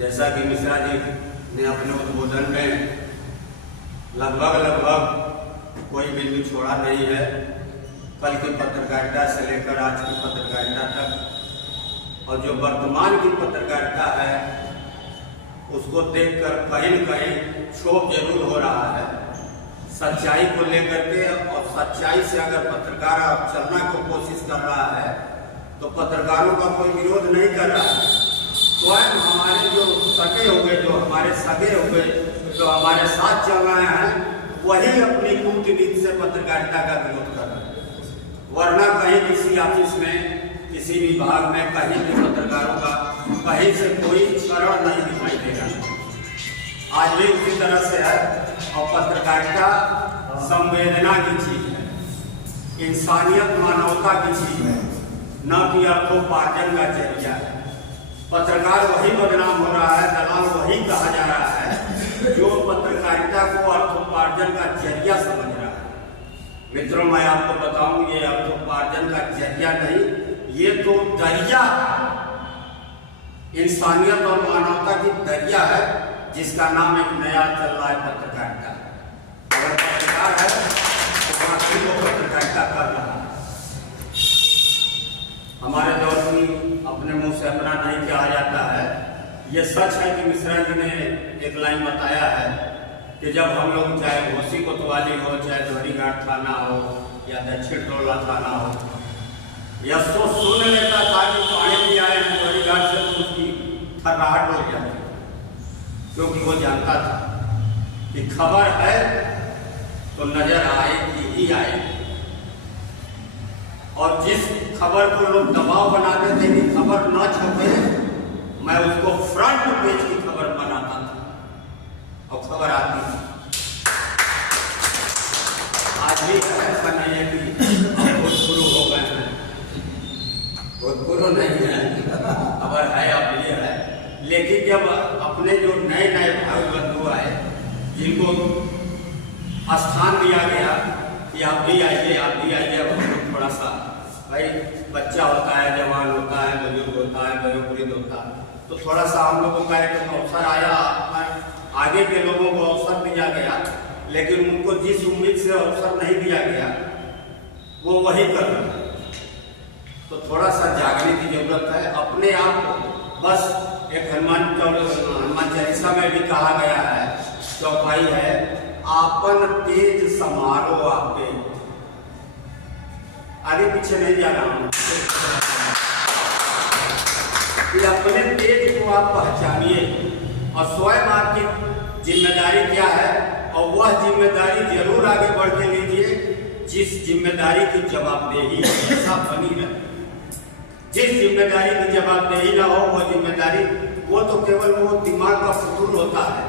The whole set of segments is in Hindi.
जैसा कि मिश्रा जी ने अपने उद्बोधन में लगभग कोई बिंदु छोड़ा नहीं है। कल की पत्रकारिता से लेकर आज की पत्रकारिता तक और जो वर्तमान की पत्रकारिता है उसको देखकर कहीं न कहीं क्षोभ जरूर हो रहा है। सच्चाई को लेकर के और सच्चाई से अगर पत्रकार चलना की कोशिश कर रहा है तो पत्रकारों का कोई विरोध नहीं कर रहा है। स्वयं हमारे जो सगे हो गए, जो हमारे सगे हो गए, जो हमारे साथ चल रहे हैं, वही अपनी कूटनीति से पत्रकारिता का विरोध कर रहे हैं। वरना कहीं किसी ऑफिस में, किसी विभाग में, कहीं भी पत्रकारों का कहीं से कोई क्षरण नहीं दिखाई देगा। आज भी उसी तरह से है। और पत्रकारिता संवेदना की चीज है, इंसानियत मानवता की चीज है, न कि अर्थोपार्जन का जरिया है। पत्रकार वही बदनाम हो रहा है, दलाल वही कहा जा रहा है जो पत्रकारिता को अर्थोपार्जन का जरिया समझ रहा है। मित्रों, मैं आपको बताऊं, ये अर्थोपार्जन का जरिया नहीं, ये तो दरिया, इंसानियत और मानवता की दरिया है, जिसका नाम एक नया चल रहा है पत्रकारिता। अगर पत्रकार है तो वाकई वो पत्रकारिता कर रहा है। हमारे दौर की अपने मुंह से अपना नहीं कहा जाता है। ये सच है कि मिश्रा जी ने एक लाइन बताया है कि जब हम लोग चाहे घोसी कोतवाली हो, चाहे धोरीघाट थाना हो या दक्षिण टोला थाना हो, या सुन लेता था कि पानी भी आए धोरीघाट से तो उसकी थर्राहट हो जाती, क्योंकि वो जानता था कि खबर है तो नजर आएगी ही आएगी। और जिस खबर को लोग दबाव बनाते थे कि खबर न छपे, मैं उसको फ्रंट पेज की खबर बनाता था और खबर आती थी। आज भी ऐसा नहीं है कि भूतपूर्व हो गए हैं, भूतपूर्व नहीं है, खबर है अब ये है। लेकिन जब अपने जो नए नए भाई बंधु आए, जिनको स्थान दिया गया कि आप भी आइए, आप भी आइए, थोड़ा सा भाई बच्चा होता है, जवान होता है, बुजुर्ग होता है, वयोवृद्ध होता है, तो थोड़ा सा हम लोगों का एक अवसर आया, आगे के लोगों को अवसर दिया गया, लेकिन उनको जिस उम्मीद से अवसर नहीं दिया गया वो वही कर रहे हैं। तो थोड़ा सा जागने की जरूरत है अपने आप को। बस एक हनुमान चालीसा में भी कहा गया है, चौपाई है, आपन तेज समारो आपे। आगे पीछे नहीं जा रहा हूं कि अपने तेज को आप पहचानिए और स्वयं आपकी जिम्मेदारी क्या है, और वह जिम्मेदारी जरूर आगे बढ़ के लीजिए जिस जिम्मेदारी की जवाबदेही ऐसा बनी रहे। जिस जिम्मेदारी की जवाबदेही ना हो वो जिम्मेदारी, वो तो केवल वो दिमाग का फुतूल होता है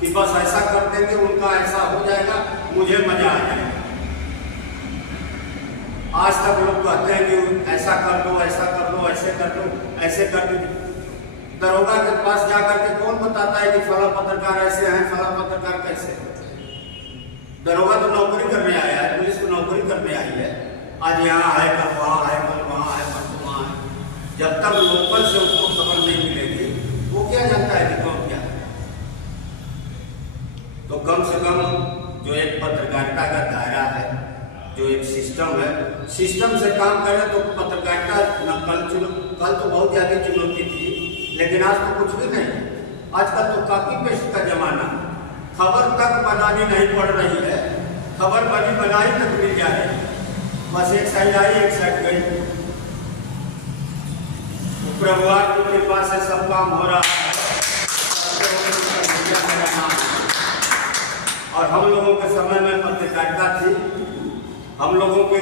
कि बस ऐसा कर देंगे, उनका ऐसा हो जाएगा, मुझे मजा आ जाएगा। आज तक लोग कहते हैं कि ऐसा कर दो, ऐसा कर दो, ऐसे कर दो, ऐसे कर दो। दरोगा के पास जाकर के कौन बताता है कि फला पत्रकार ऐसे हैं, फला पत्रकार कैसे? दरोगा तो नौकरी करने आया है, पुलिस को नौकरी करने आई है। आज यहाँ है, कल वहाँ है, कल वहाँ है, परसों वहाँ है। जब तक लोकल से उसको खबर नहीं मिलेगी वो क्या जानता है कि कौन क्या है? तो कम से कम जो एक पत्रकारिता का दायरा है, जो एक सिस्टम है, सिस्टम से काम करें तो पत्रकारिता कल तो बहुत ज्यादा चुनौती थी, लेकिन आज तो कुछ भी नहीं। आजकल तो कॉपी पेस्ट का जमाना, खबर तक बनानी नहीं पड़ रही है, खबर बनी बनाई तक मिल जा रही है। बस एक साइड आई, एक साइड गई। प्रभुवार की कृपा से सब काम हो रहा है और हम लोगों के समय में पत्रकारिता थी, हम लोगों के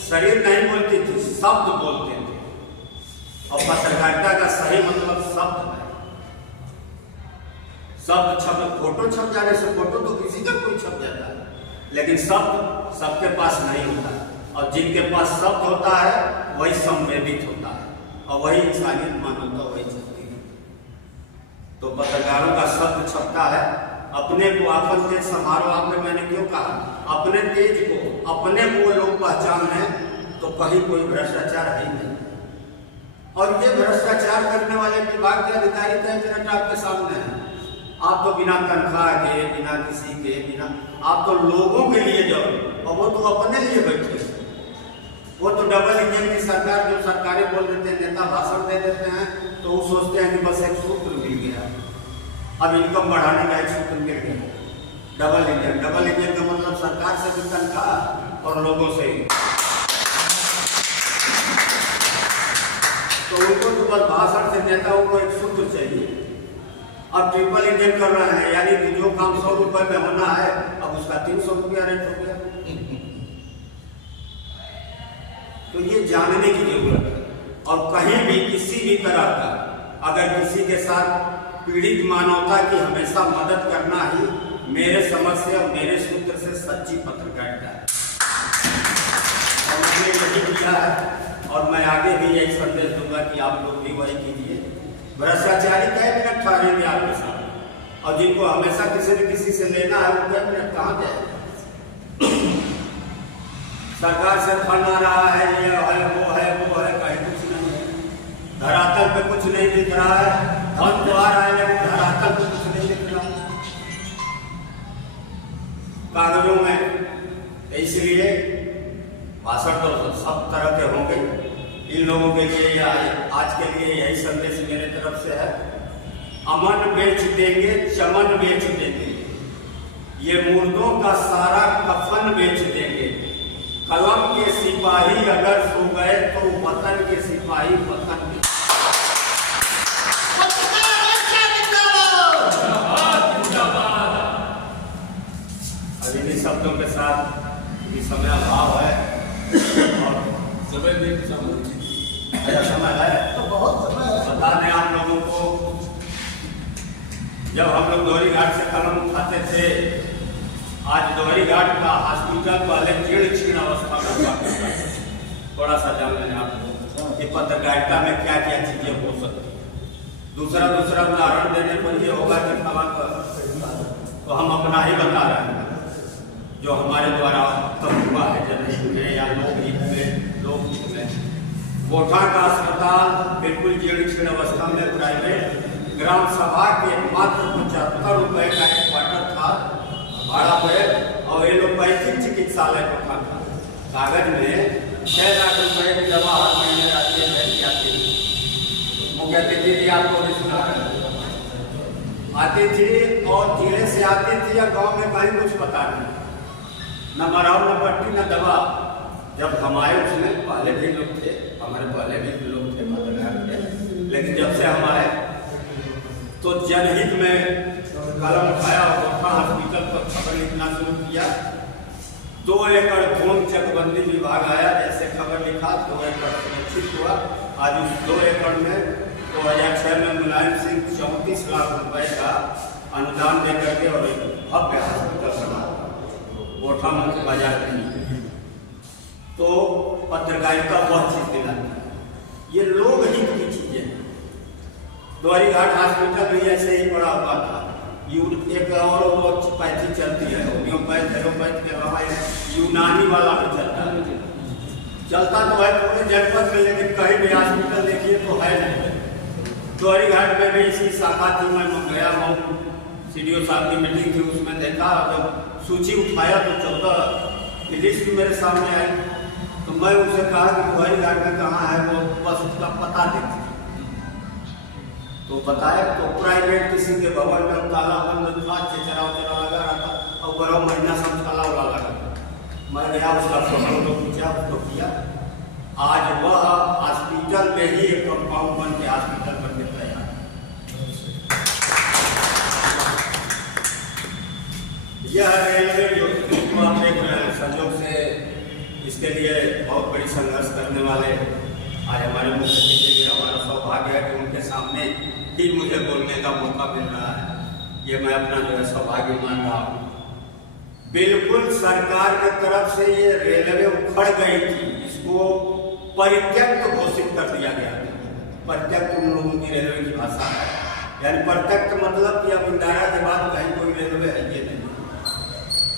शरीर नहीं बोलती थी, शब्द बोलते थे। और पत्रकारिता का सही मतलब शब्द है। शब्द छप, फोटो छप जाने से फोटो तो किसी का कोई छप जाता है, लेकिन शब्द सबके पास नहीं होता। और जिनके पास शब्द होता है वही संवेदित होता है और वही इंसानियत मानवता वही चलती है। तो पत्रकारों का शब्द छपता है। अपने को आपन तेज समारो, आपने मैंने क्यों कहा? अपने तेज को, अपने को लोग पहचान लें तो कहीं कोई भ्रष्टाचार है ही नहीं। और ये भ्रष्टाचार करने वाले विभाग के अधिकारी का मिनट आपके सामने है। आप तो बिना तनख्वाह के, बिना किसी के, बिना, आप तो लोगों के लिए जाओ, और वो तो अपने लिए बैठे। वो तो डबल इंजन की सरकार, जो सरकारें बोल देते हैं, नेता भाषण दे देते हैं, तो वो सोचते हैं कि बस एक सूत्र मिल गया, अब इनकम बढ़ाने का एक सूत्र मिल गया। डबल इंजन का मतलब सरकार से भी तनख्वाह और लोगों से ही। तो उनको तो बस भाषण से नेताओं को एक सूत्र चाहिए। अब ट्रिपल इंजन कर रहे हैं, यानी कि जो काम 100 रुपए में होना है अब उसका 300 रुपया रेट हो गया। तो ये जानने की जरूरत है। और कहीं भी किसी भी तरह का अगर किसी के साथ पीड़ित मानवता की हमेशा मदद करना ही मेरे समझ से और मेरे सूत्र से सच्ची पत्रकारिता है। और मैंने यही किया है और मैं आगे भी यही संदेश दूंगा कि आप लोग भी वही कीजिए। भ्रष्टाचारी कई मिनट ठहरेंगे आपके साथ, और जिनको हमेशा किसी न किसी से लेना है वो कई मिनट कहाँ जाए। सरकार से फंड आ रहा है, ये है वो है, कहीं कुछ नहीं है, धरातल पे कुछ नहीं दिख रहा है। धन तो आ रहा है लेकिन धरातल पे कुछ नहीं दिख रहा कागजों में। इसलिए भाषण तो सब तरह के होंगे। इन लोगों के लिए आज के लिए यही संदेश मेरे तरफ से है, अमन बेच देंगे, चमन बेच देंगे, ये मुर्दों का सारा कफन बेच देंगे। कलम के सिपाही अगर सो गए तो वतन के सिपाही वतन के। अब इन्हीं शब्दों के साथ समय अभाव है और समय है तो बहुत समय है। बता दें आप लोगों को, जब हम लोग दोहरी घाट से कलम उठाते थे, आज दोहरी घाट का हॉस्पिटल पहले जीर्ण अवस्था में हुआ करता है। थोड़ा सा जान लें आप कि पत्रकारिता में क्या क्या चीजें हो सकती। दूसरा उदाहरण देने पर ये होगा कि तो हम अपना ही बता रहे हैं जो हमारे द्वारा तब हुआ है जनहित में या लोकहित में। कोठा का अस्पताल बिल्कुल जीर्ण अवस्था में प्राइवेट, ग्राम सभा के मात्र 75 रुपए का एक क्वार्टर था भाड़ा पे, और ये लोग 35 चिकित्सालय कोठा था। कागज में 6 लाख रुपए की दवा हर महीने आती है। वो कहते थे कि आपको भी सुना आती थी, और जिले से आती थी या गांव में कहीं कुछ पता नहीं, न मरहम न पट्टी न दवा। जब हमारे उसमें पहले भी लोग थे, हमारे पहले भी लोग थे पत्रकार थे, लेकिन जब से हम आए तो जनहित में कलम उठाया और कोठा हॉस्पिटल पर खबर लिखना शुरू किया। 2 एकड़ भूमि चकबंदी विभाग आया, जैसे खबर लिखा 2 एकड़ सुरक्षित हुआ। आज उस 2 एकड़ में 2006 में मुलायम सिंह 34 लाख रुपए का अनुदान देकर के और एक भव्य हॉस्पिटल बना कोठा में बाजार नहीं। तो पत्रकारिता बहुत चीज दिलाती है। ये लोग हित की चीजें हैं। दोहरी घाट हॉस्पिटल भी ऐसे ही बड़ा हुआ था। एक और पैथी चलती है, होम्योपैथ एलोपैथ के अलावा यूनानी वाला भी चलता तो है पूरे जनपद में, लेकिन कहीं भी हॉस्पिटल देखिए तो है नहीं। दोहरी घाट में भी इसकी शाखा थी। मैं गया हूँ, CDO साहब की मीटिंग थी, उसमें देखा, जब सूची उठाया तो 14 की लिस्ट मेरे सामने आई। तो मैं उनसे कहा कि दोहरी घाट में कहाँ है, वो बस उसका पता देती। तो बताया तो प्राइवेट किसी के भवन में ताला बंद था, चेचरा लगा रहा था, और 12 महीना सब ताला लगा था। मैं गया, उसका फोटो खींचा, उसको किया। आज वह हॉस्पिटल में ही एक कंपाउंड बन के हॉस्पिटल बन के तैयार। यह रेलवे जो आप देख रहे हैं, संयोग से इसके लिए बहुत बड़ी संघर्ष करने वाले आज हमारे मुख्यमंत्री जी, हमारा सौभाग्य है कि उनके सामने ही मुझे बोलने का मौका मिल रहा है। ये मैं अपना जो है सौभाग्य मान रहा हूँ। बिल्कुल सरकार की तरफ से ये रेलवे उखड़ गई थी, इसको परित्यक्त घोषित कर दिया गया। परित्यक्त उन लोगों की रेलवे की भाषा है, यानी परित्यक्त मतलब कि अब इंदिरा के बाद कहीं कोई रेलवे है ये नहीं।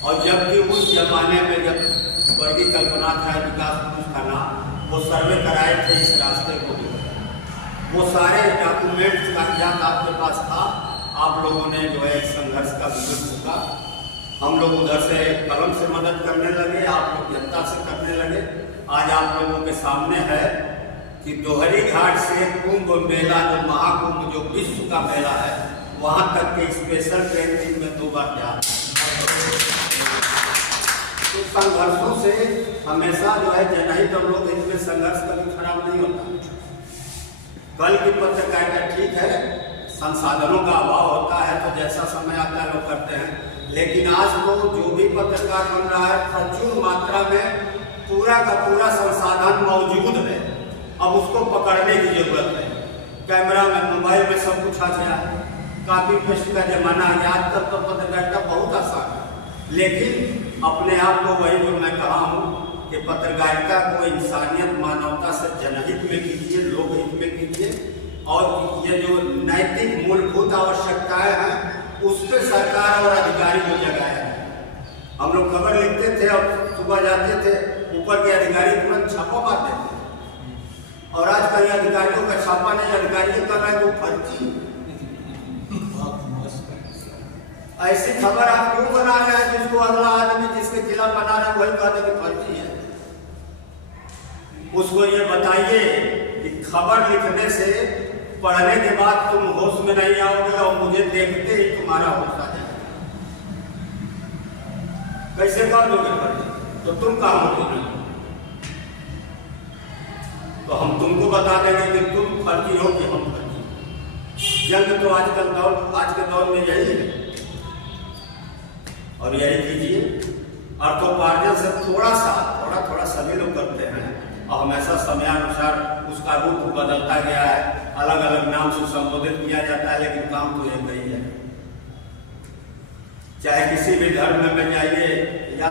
और जबकि उस जमाने में जब स्वर्गीय कल्पना था, विकास पुरुष का नाम, वो सर्वे कराए थे इस रास्ते को, वो सारे डॉक्यूमेंट्स कागजात आपके पास था। आप लोगों ने जो है संघर्ष का विरोध होगा, हम लोग उधर से कलम से मदद करने लगे, आप लोग जनता से करने लगे। आज आप लोगों के सामने है कि दोहरी घाट से कुंभ मेला, जो महाकुंभ, जो विश्व का मेला है, वहां तक के स्पेशल ट्रेन दिन में 2 बार जा। तो संघर्षों से हमेशा जो है जनहित और लोग हित में संघर्ष कभी खराब नहीं होता। कल की पत्रकारिता ठीक है, संसाधनों का अभाव होता है तो जैसा समय आता है लोग करते हैं, लेकिन आज तो जो भी पत्रकार बन रहा है प्रचुर मात्रा में पूरा का पूरा संसाधन मौजूद है। अब उसको पकड़ने की जरूरत है। कैमरा में, मोबाइल में सब कुछ आ गया है, कॉपी पेस्ट का जमाना है। आजकल तो पत्रकारिता बहुत आसान है, लेकिन अपने आप को वही जो मैं कहा हूँ कि पत्रकारिता को इंसानियत, मानवता से जनहित में कीजिए, लोकहित में कीजिए, और ये जो नैतिक मूलभूत आवश्यकताएं हैं उस पर सरकार और अधिकारी को जगाया है। हम लोग खबर लिखते थे और सुबह जाते थे, ऊपर के अधिकारी तुरंत छापा मारते थे, और आज कई अधिकारियों का छापा नहीं, अधिकारी कर रहे हैं तो फर्जी। ऐसी खबर आप क्यों बना रहे हैं जिसको अगला आदमी जिसके खिलाफ बना रहे हैं वही कहते कि फर्जी है? उसको ये बताइए कि खबर लिखने से पढ़ने के बाद तुम होश में नहीं आओगे और मुझे देखते ही तुम्हारा होश आ जाएगा। कैसे कर दोगे फर्जी? तो तुम कहाँ होगे? तो हम तुमको बता देंगे कि तुम फर्जी हो कि हम फर्जी। जंग तो आज के दौर में यही है, और यही कीजिए। अर्थोपार्जन से थोड़ा थोड़ा सभी लोग करते हैं, और हमेशा समयानुसार उसका रूप बदलता गया है, अलग अलग नाम से संबोधित किया जाता है, लेकिन काम तो एक ही है। चाहे किसी भी धर्म में जाइए या